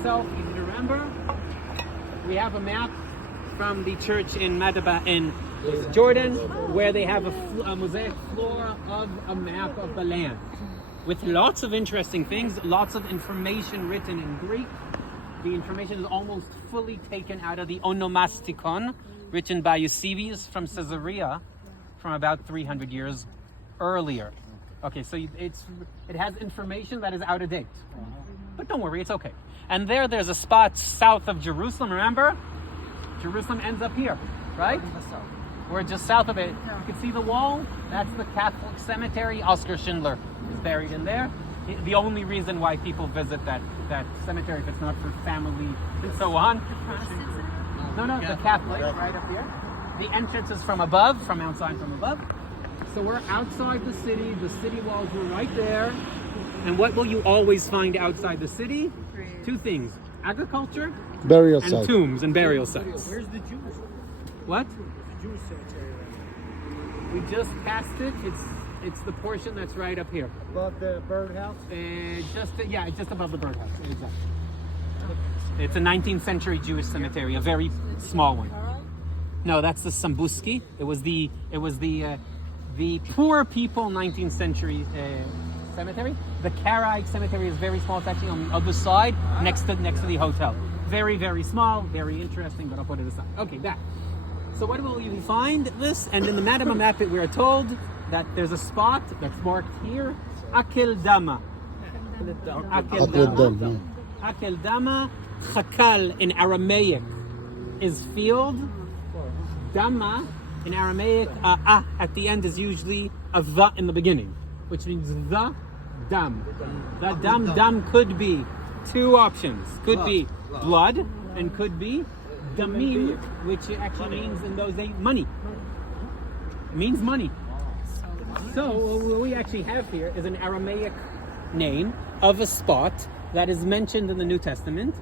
itself, easy to remember. We have a map from the church in Madaba in Jordan, where they have a mosaic floor of a map of the land with lots of interesting things, lots of information written in Greek. The information is almost fully taken out of the onomasticon, written by Eusebius from Caesarea from about 300 years earlier. Okay, so it has information that is out of date. But don't worry, it's okay. And there's a spot south of Jerusalem, remember? Jerusalem ends up here, right? We're just south of it. You can see the wall. That's the Catholic cemetery. Oscar Schindler is buried in there. The only reason why people visit that cemetery, if it's not for family and so on. No, the Catholic, right up here. The entrance is from above, from outside, from above. So we're outside the city. The city walls are right there. And what will you always find outside the city? Two things: agriculture, Burial and site. tombs and burial sites. Where's the Jewish? What? The Jewish cemetery. We just passed it. It's the portion that's right up here. Above the birdhouse? Just above the birdhouse. Exactly. It's a 19th century Jewish cemetery, a very small one. No, that's the Sambuski. It was the poor people 19th century cemetery. The Karaite cemetery is very small. It's actually on the other side, next to the hotel. Very, very small, very interesting, but I'll put it aside. Okay, back. So what will you find this? And in the Madama map, we are told that there's a spot that's marked here, Hakl Dama. Hakl Dama. Hakal in Aramaic is field. Dama in Aramaic, at the end is usually a the in the beginning, which means the dam. The dam could be two options. Could be blood and could be damim, which actually means in those days money. It means money. So what we actually have here is an Aramaic name of a spot that is mentioned in the New Testament,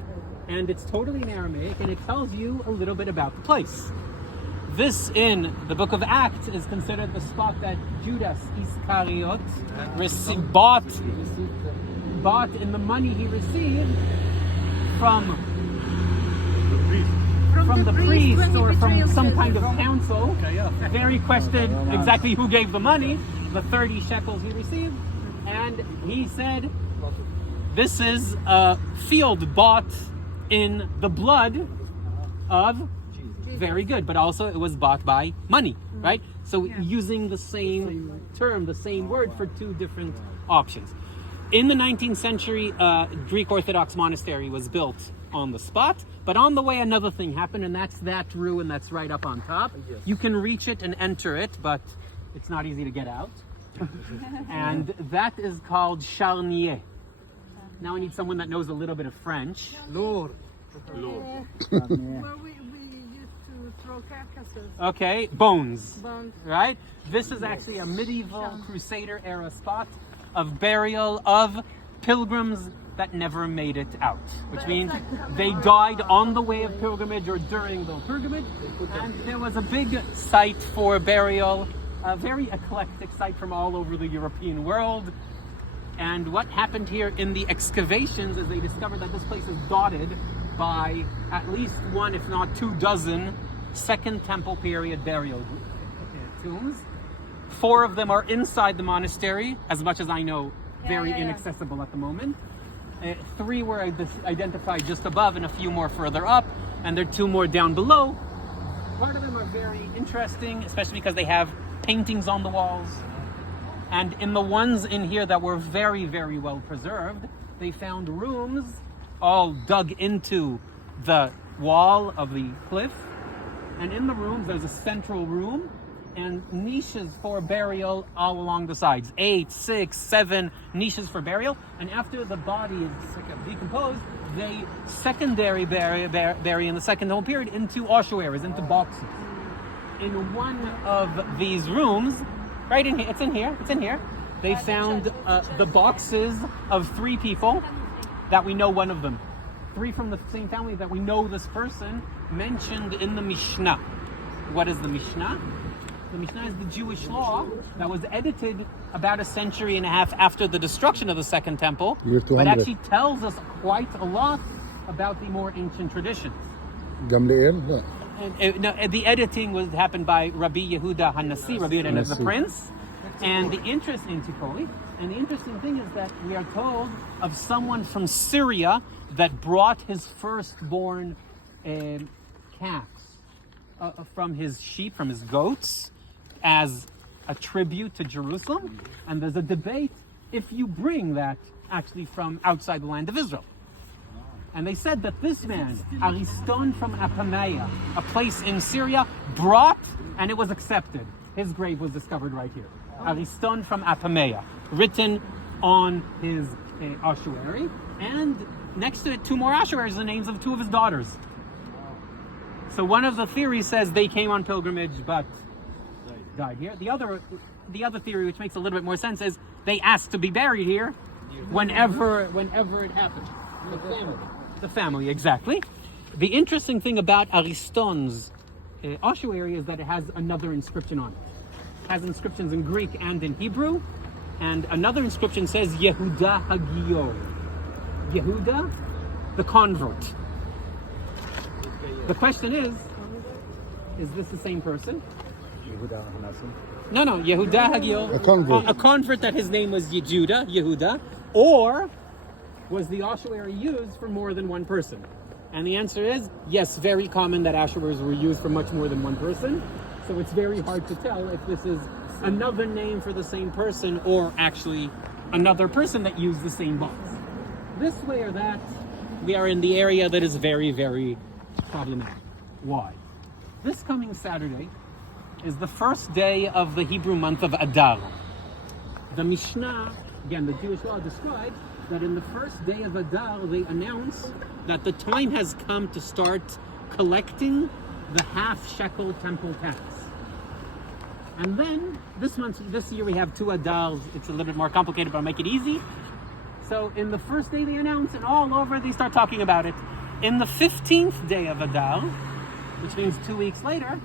and it's totally in Aramaic, and it tells you a little bit about the place. This in the book of Acts is considered the spot that Judas Iscariot bought in the money he received from the priest or from some kind of council. Very questioned exactly who gave the money, the 30 shekels he received, and he said, this is a field bought in the blood of, very good, but also it was bought by money, right? So using the same term, the same word for two different options. In the 19th century, Greek Orthodox monastery was built on the spot, but on the way another thing happened, and that's that ruin that's right up on top. You can reach it and enter it, but it's not easy to get out. And that is called Charnier. Now I need someone that knows a little bit of French. Lord. Where we used to throw carcasses. Okay, bones. Bones. Right? This is actually a medieval Crusader era spot of burial of pilgrims that never made it out, which means they died on the way of pilgrimage or during the pilgrimage, and there was a big site for burial, a very eclectic site from all over the European world. And what happened here in the excavations is they discovered that this place is dotted by at least one, if not 24 Second Temple period burial tombs. 4 of them are inside the monastery, as much as I know, very inaccessible at the moment. 3 were identified just above and a few more further up, and there are 2 more down below. Part of them are very interesting, especially because they have paintings on the walls. And in the ones in here that were very, very well preserved, they found rooms all dug into the wall of the cliff. And in the rooms, there's a central room and niches for burial all along the sides. 8, 6, 7 niches for burial. And after the body is decomposed, they secondary bury in the second whole period into ossuaries, into boxes. In one of these rooms, right in here, it's in here. They found the boxes of 3 people that we know one of them. 3 from the same family that we know this person mentioned in the Mishnah. What is the Mishnah? The Mishnah is the Jewish law that was edited about a century and a half after the destruction of the Second Temple, Year but 200. actually tells us quite a lot about the more ancient traditions. Gamliel? لا. The editing happened by Rabbi Yehuda Hanassi, Rabbi Yehuda the Hanassi. Prince. And the interesting thing is that we are told of someone from Syria that brought his firstborn calves from his sheep, from his goats, as a tribute to Jerusalem. And there's a debate if you bring that actually from outside the land of Israel. And they said that this man, Ariston from Apamea, a place in Syria, brought, and it was accepted. His grave was discovered right here. Ariston from Apamea, written on his ossuary, and next to it, 2 more ossuaries, the names of 2 of his daughters. So one of the theories says they came on pilgrimage but died here. The other theory, which makes a little bit more sense, is they asked to be buried here whenever it happened. The family, exactly. The interesting thing about Ariston's ossuary is that it has another inscription on it. It has inscriptions in Greek and in Hebrew, and another inscription says Yehuda Hagior. Yehuda, the convert. The question is this the same person? No, Yehuda Hagior. A convert. A convert that his name was Yehuda, or was the ossuary used for more than one person? And the answer is yes, very common that ossuaries were used for much more than one person. So it's very hard to tell if this is another name for the same person or actually another person that used the same box. This way or that, we are in the area that is very, very problematic. Why? This coming Saturday is the first day of the Hebrew month of Adar. The Mishnah, again, the Jewish law describes that in the first day of Adar, they announce that the time has come to start collecting the half-shekel temple tax. And then, this year we have 2 Adars. It's a little bit more complicated, but I'll make it easy. So in the first day they announce, and all over they start talking about it. In the 15th day of Adar, which means 2 weeks later,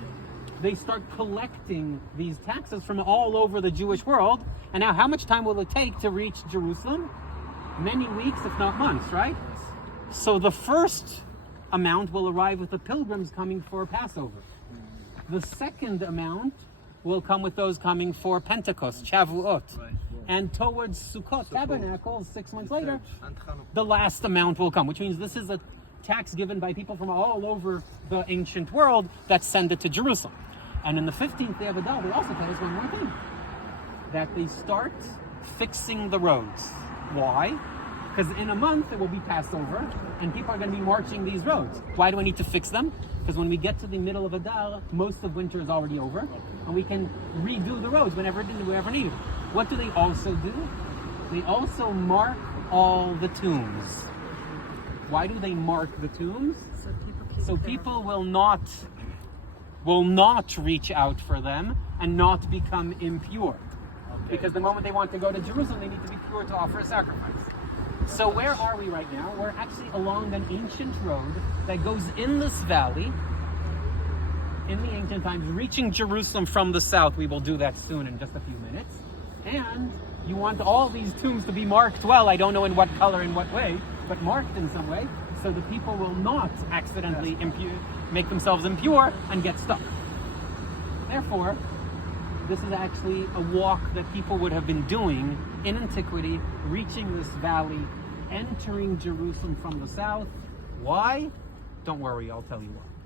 they start collecting these taxes from all over the Jewish world. And now how much time will it take to reach Jerusalem? Many weeks, if not months, right? So the first amount will arrive with the pilgrims coming for Passover. The second amount will come with those coming for Pentecost, Shavuot. And towards Sukkot, Tabernacles, 6 months later, the last amount will come, which means this is a tax given by people from all over the ancient world that send it to Jerusalem. And in the 15th day of Adar, they also tell us one more thing, that they start fixing the roads. Why? Because in a month it will be Passover and people are going to be marching these roads. Why do I need to fix them? Because when we get to the middle of Adar, most of winter is already over and we can redo the roads whenever needed. What do they also do? They also mark all the tombs. Why do they mark the tombs? So people will not reach out for them and not become impure. Because the moment they want to go to Jerusalem, they need to be pure to offer a sacrifice. So where are we right now? We're actually along an ancient road that goes in this valley in the ancient times, reaching Jerusalem from the south. We will do that soon in just a few minutes. And you want all these tombs to be marked well. I don't know in what color, in what way, but marked in some way, so the people will not accidentally make themselves impure and get stuck. Therefore, this is actually a walk that people would have been doing in antiquity, reaching this valley, entering Jerusalem from the south. Why? Don't worry, I'll tell you why.